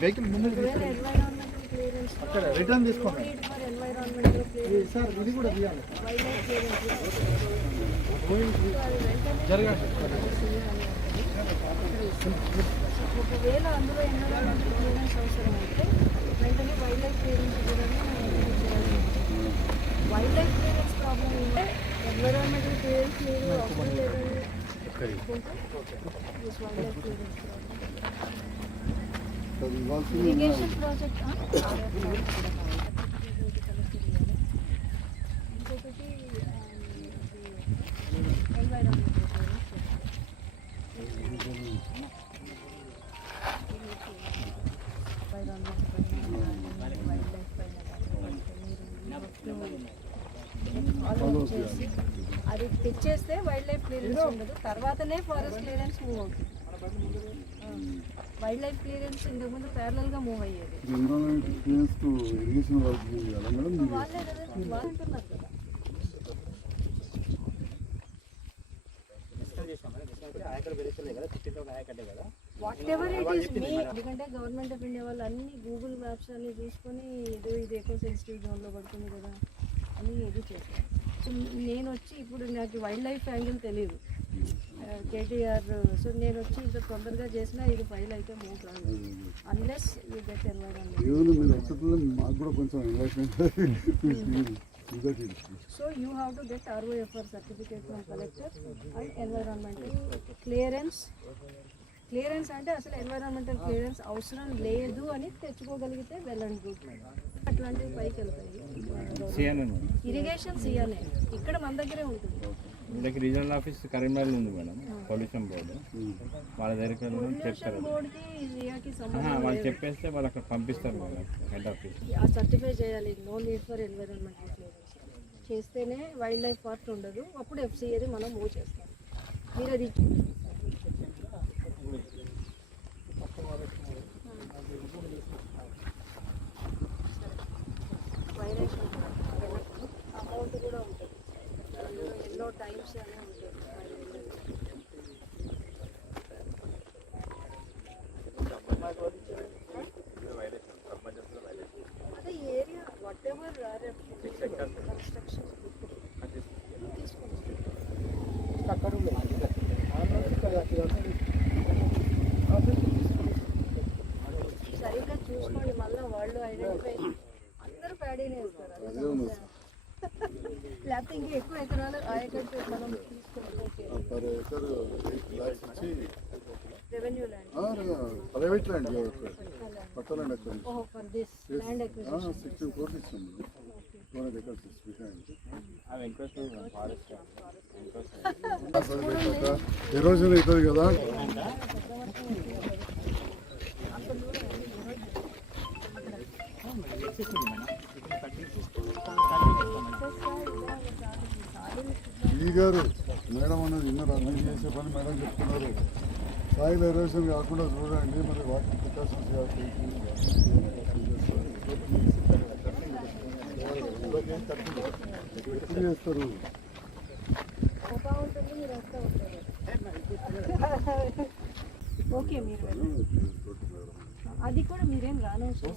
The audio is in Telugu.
వెహికల్ ముందు అక్కడ రిటర్న్ తీసుకోండి. సార్ ఇది కూడా తీయాలి. జరగండి ఒకవేళ అందులో ఎన్విరాన్మెంటల్ క్లియరెన్స్ అవసరం అయితే వెంటనే వైల్డ్ లైఫ్ క్లియరెన్స్ కూడా వైల్డ్ లైఫ్ క్లియరెన్స్ ప్రాబ్లం ఉంటే ఎన్విరాన్మెంటల్ క్లియరెన్స్ మీరు అవసరం లేదని వైల్డ్ లైఫ్ క్లియరెన్స్ అది ఇవ్వాల్సింది ఇరిగేషన్ ప్రాజెక్ట్ ఇంకొకటి ఎన్వైరాన్మెంటల్ చేసి అది తెచ్చేస్తే వైల్డ్ లైఫ్ క్లియరెన్స్ ఉండదు. తర్వాతనే ఫారెస్ట్ క్లియరెన్స్ మూవ్ అవుతుంది. వైల్డ్ లైఫ్ క్లియరెన్స్ ఇంతకుముందు parallel గా మూవ్ అయ్యేది. వాళ్ళే కదా వాళ్ళు అంటున్నారు కదా. వాట్ ఎవర్ ఇట్ ఈస్ మీ ఎందుకంటే గవర్నమెంట్ ఆఫ్ ఇండియా వాళ్ళు అన్ని గూగుల్ మ్యాప్స్ అన్ని చూసుకొని ఏదో ఇది ఎక్కువ సెన్సిటివ్ జోన్లో పడుతుంది కదా అని ఇది చేశారు. నేను వచ్చి ఇప్పుడు నాకు వైల్డ్ లైఫ్ యాంగిల్ తెలియదు కేటీఆర్ సో నేను వచ్చి ఇంత తొందరగా చేసినా ఇది ఫైల్ అయితే మూవ్ కాదు. Unless you get environment so you have to get ROFR certificate from collector and environmental clearance clearance అంటే అసలు ఎన్వైరాన్మెంటల్ క్లియరెన్స్ అవసరం లేదు అని తెచ్చుకోగలిగితే వెళ్ళండి. గుడ్ అట్లాంటివి పైకి వెళ్తాయి. ఇరిగేషన్ సీఎన్ఏ ఇక్కడ మన దగ్గరే ఉంటుంది. వీళ్ళకి రీజనల్ ఆఫీస్ కరీంనగర్ ఉంది మేడం పొల్యూషన్ బోర్డు. వాళ్ళ దగ్గరికి వెళ్ళి చెప్తారు వాళ్ళు చెప్పేస్తే వాళ్ళు అక్కడ పంపిస్తారు మేడం హెడ్ ఆఫీస్. ఆ సర్టిఫై చేయాలి. No need for environmental clearance చేస్తేనే వైల్డ్ లైఫ్ పార్ట్ ఉండదు. అప్పుడు ఎఫ్సీఏది మనం మూవ్ చేస్తాం. మీరు అది వైరేషన్ అమౌంట్ కూడా ఉంటుంది అందులో ఎన్నో టైమ్స్ అనే ఉంటుంది అదే ఏరియా వాట్ ఎవర్ కన్స్ట్రక్షన్ తీసుకోండి సరిగ్గా చూసుకోండి మళ్ళీ వాళ్ళు ఐడెంటిఫై అందరూ ప్యాడీనే వేస్తారు అదే సమస్య. లేకపోతే ఇంకా ఎక్కువ ఎకరాలు మనం per acre revenue land private land land acquisition sixteen two hundred acres erosion అవుతుంది కదా? ఈ గారు మేడం అన్నది విన్నారు? చేసే పని మేడం చెప్తున్నారు. సాయిల్ ఎరోజన్ కాకుండా చూడండి మరి వాటి ప్రికాషన్స్ చేస్తారు? ఓకే మీరు. అది కూడా మీరేం రానవసరం